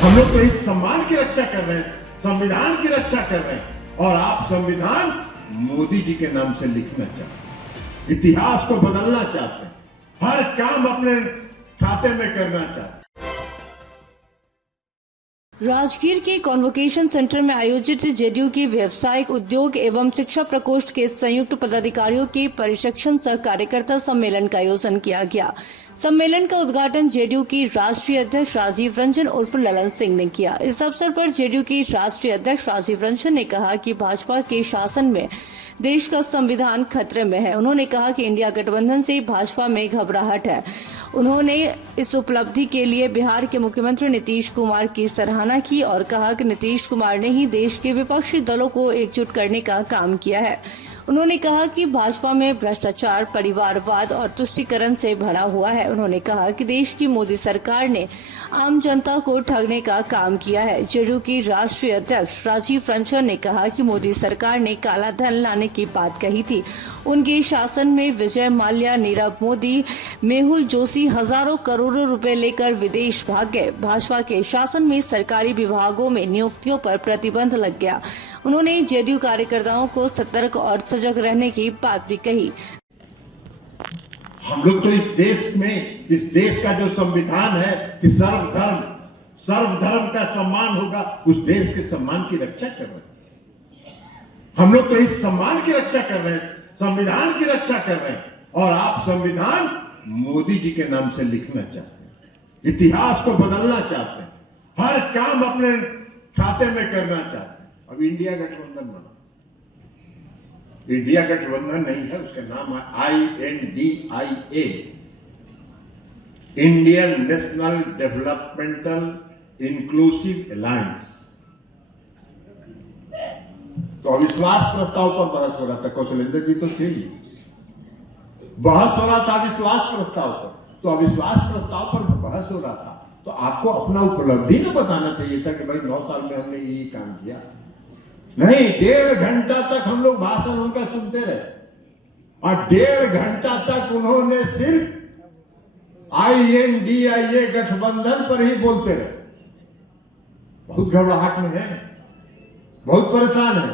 हम लोग तो इस सम्मान की रक्षा कर रहे हैं, संविधान की रक्षा कर रहे हैं, और आप संविधान मोदी जी के नाम से लिखना चाहते हैं, इतिहास को बदलना चाहते हैं, हर काम अपने खाते में करना चाहते हैं। राजगीर के कॉन्वोकेशन सेंटर में आयोजित जेडीयू की व्यावसायिक उद्योग एवं शिक्षा प्रकोष्ठ के संयुक्त पदाधिकारियों के प्रशिक्षण सह कार्यकर्ता सम्मेलन का आयोजन किया गया। सम्मेलन का उद्घाटन जेडीयू की राष्ट्रीय अध्यक्ष राजीव रंजन उर्फ ललन सिंह ने किया। इस अवसर पर जेडीयू की राष्ट्रीय अध्यक्ष राजीव रंजन ने कहा कि भाजपा के शासन में देश का संविधान खतरे में है। उन्होंने कहा कि इंडिया गठबंधन से भाजपा में घबराहट है। उन्होंने इस उपलब्धि के लिए बिहार के मुख्यमंत्री नीतीश कुमार की सराहना की और कहा कि नीतीश कुमार ने ही देश के विपक्षी दलों को एकजुट करने का काम किया है। उन्होंने कहा कि भाजपा में भ्रष्टाचार, परिवारवाद और तुष्टीकरण से भरा हुआ है। उन्होंने कहा कि देश की मोदी सरकार ने आम जनता को ठगने का काम किया है। जेडीयू की राष्ट्रीय अध्यक्ष राजीव रंजन ने कहा कि मोदी सरकार ने काला धन लाने की बात कही थी। उनके शासन में विजय माल्या, नीरव मोदी, मेहुल जोशी हजारों करोड़ों रुपए लेकर विदेश भाग गए। भाजपा के शासन में सरकारी विभागों में नियुक्तियों पर प्रतिबंध लग गया। उन्होंने जेडीयू कार्यकर्ताओं को सतर्क और सजग रहने की बात भी कही। हम लोग तो इस देश का जो संविधान है कि सर्वधर्म का सम्मान होगा, उस देश के सम्मान की रक्षा कर रहे हैं। हम लोग तो इस सम्मान की रक्षा कर रहे हैं, संविधान की रक्षा कर रहे हैं, और आप संविधान मोदी जी के नाम से लिखना चाहते हैं, इतिहास को बदलना चाहते हैं, हर काम अपने खाते में करना चाहते हैं। अब इंडिया गठबंधन बना, इंडिया गठबंधन नहीं है, उसका नाम है INDIA, Indian national developmental inclusive alliance. तो अविश्वास प्रस्ताव पर बहस हो रहा था, कौशलेंद्र जी तो थे ही, बहस हो रहा था अविश्वास प्रस्ताव पर, तो अविश्वास प्रस्ताव पर बहस हो रहा था, तो आपको अपना उपलब्धि न बताना चाहिए था कि भाई 9 साल में हमने यही काम किया। नहीं, 1.5 घंटा तक हम लोग भाषण उनका सुनते रहे, और 1.5 घंटा तक उन्होंने सिर्फ INDIA गठबंधन पर ही बोलते रहे। बहुत घबराहट में है, बहुत परेशान है,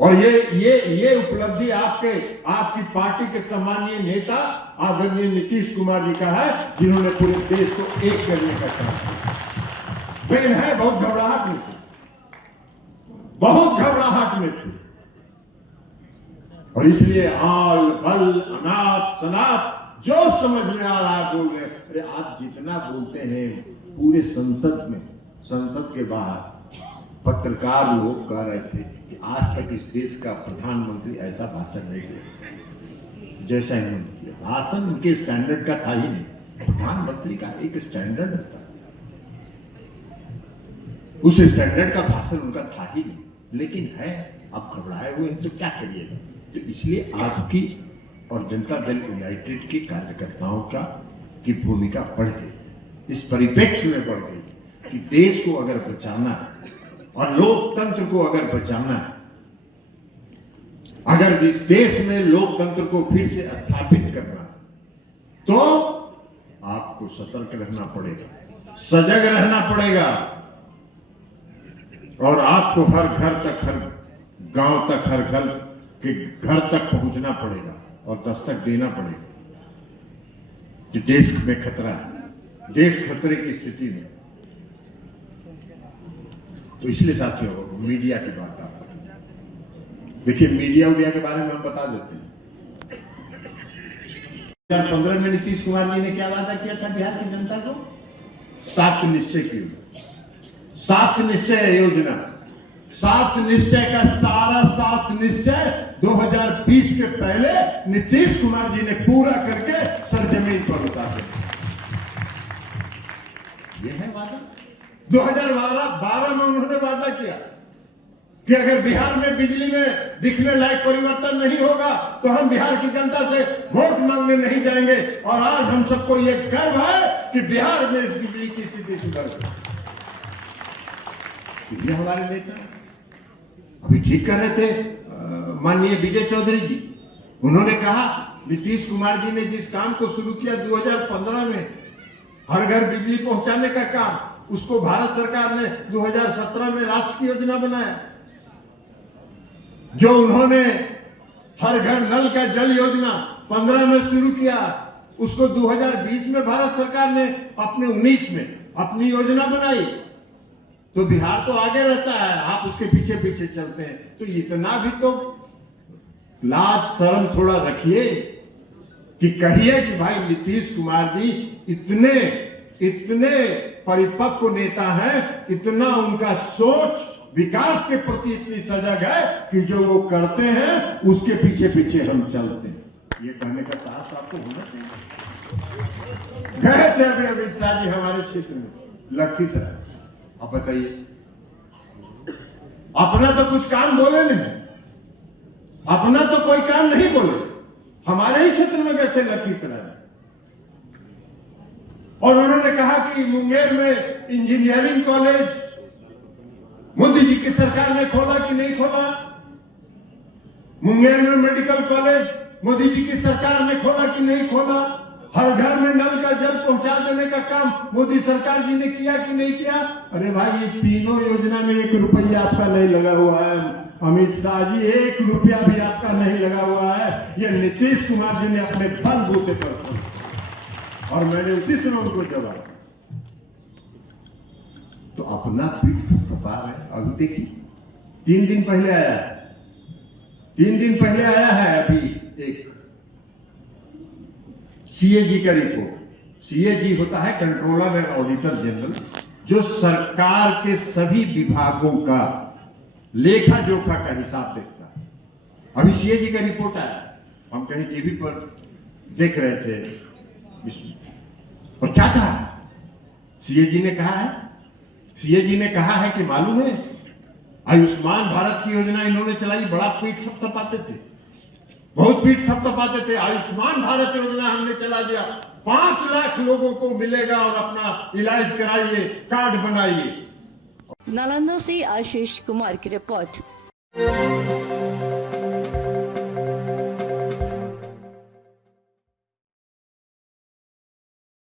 और ये उपलब्धि आपकी पार्टी के सम्मानीय नेता आदरणीय नीतीश कुमार जी का है, जिन्होंने पूरे देश को एक करने का काम किया। लेकिन है बहुत घबराहट में थी, बहुत घबराहट में थी, और इसलिए आल बल अनाथ सनाथ जो समझ में आ रहा है बोल रहे। अरे आप जितना बोलते हैं पूरे संसद के बाहर पत्रकार लोग कह रहे थे कि आज तक इस देश का प्रधानमंत्री ऐसा भाषण नहीं दिया जैसा इन्होंने किया। भाषण उनके स्टैंडर्ड का था ही नहीं, प्रधानमंत्री का एक स्टैंडर्ड होता है, उस स्टैंडर्ड का भाषण उनका था ही नहीं, लेकिन है। आप घबराए हुए हैं तो क्या करिएगा। तो इसलिए आपकी और जनता दल यूनाइटेड के कार्यकर्ताओं की भूमिका बढ़ गई, इस परिप्रेक्ष्य में बढ़ गई कि देश को अगर बचाना है और लोकतंत्र को अगर बचाना है, अगर इस देश में लोकतंत्र को फिर से स्थापित करना है, तो आपको सतर्क रहना पड़ेगा, सजग रहना पड़ेगा, और आपको हर घर तक, हर गांव तक, हर घर तक पहुंचना पड़ेगा और दस्तक देना पड़ेगा कि देश में खतरा है, देश खतरे की स्थिति में। तो इसलिए साथियों, मीडिया की बात आप देखिए, मीडिया के बारे में हम बता देते हैं। 2015 में नीतीश कुमार जी ने क्या वादा किया था बिहार की जनता को? 7 निश्चय की 7 निश्चय योजना, 7 निश्चय का सारा 7 निश्चय 2020 के पहले नीतीश कुमार जी ने पूरा करके सरजमीन पर उतार दिया। यह है वादा। 2012 में उन्होंने वादा किया कि अगर बिहार में बिजली में दिखने लायक परिवर्तन नहीं होगा तो हम बिहार की जनता से वोट मांगने नहीं जाएंगे, और आज हम सबको यह गर्व है कि बिहार में बिजली की स्थिति सुधर गई। ये हमारे नेता अभी ठीक कर रहे थे माननीय विजय चौधरी जी, उन्होंने कहा नीतीश कुमार जी ने जिस काम को शुरू किया 2015 में, हर घर बिजली पहुंचाने का काम, उसको भारत सरकार ने 2017 में राष्ट्र की योजना बनाया। जो उन्होंने हर घर नल का जल योजना 15 में शुरू किया, उसको 2020 में भारत सरकार ने अपने 19 में अपनी योजना बनाई। तो बिहार तो आगे रहता है, आप उसके पीछे पीछे चलते हैं। तो इतना भी तो लाज शर्म थोड़ा रखिए कि कहिए कि भाई नीतीश कुमार जी इतने परिपक्व नेता हैं, इतना उनका सोच विकास के प्रति इतनी सजग है कि जो वो करते हैं उसके पीछे पीछे हम चलते हैं। ये कहने का साहस आपको होना चाहिए। गए थे अभी अमित शाह जी हमारे क्षेत्र में लखीसराय। आप बताइए, अपना तो कुछ काम बोले नहीं, अपना तो कोई काम नहीं बोले। हमारे ही क्षेत्र में गए थे लखीसराय में, और उन्होंने कहा कि मुंगेर में इंजीनियरिंग कॉलेज मोदी जी की सरकार ने खोला कि नहीं खोला। मुंगेर में मेडिकल कॉलेज मोदी जी की सरकार ने खोला कि नहीं खोला। हर घर में नल का जल पहुंचा देने का काम मोदी सरकार जी ने किया कि नहीं किया। अरे भाई, ये तीनों योजना में 1 रुपया आपका नहीं लगा हुआ है। अमित शाह जी, 1 रुपया भी आपका नहीं लगा हुआ है। ये नीतीश कुमार जी ने अपने बलबूते पर किया, और मैंने उसी समय उनको जवाब। तो अपना पीठ थपथपा रहे। अभी देखिए, 3 दिन पहले आया है, 3 दिन पहले आया है अभी एक सीएजी का रिपोर्ट। सीएजी होता है कंट्रोलर एंड ऑडिटर जनरल, जो सरकार के सभी विभागों का लेखा जोखा का हिसाब देखता है। अभी सीएजी का रिपोर्ट आया, हम कहीं टीवी पर देख रहे थे। और क्या कहा सीएजी ने? कहा है, सीएजी ने कहा है कि मालूम है, आयुष्मान भारत की योजना इन्होंने चलाई, बड़ा पीठ थपथपाते थे, बहुत पीठ थपथपाते थे। आयुष्मान भारत योजना हमने चला दिया, 5 लाख लोगों को मिलेगा और अपना इलाज कराइए, कार्ड बनाइए। नालंदा से आशीष कुमार की रिपोर्ट।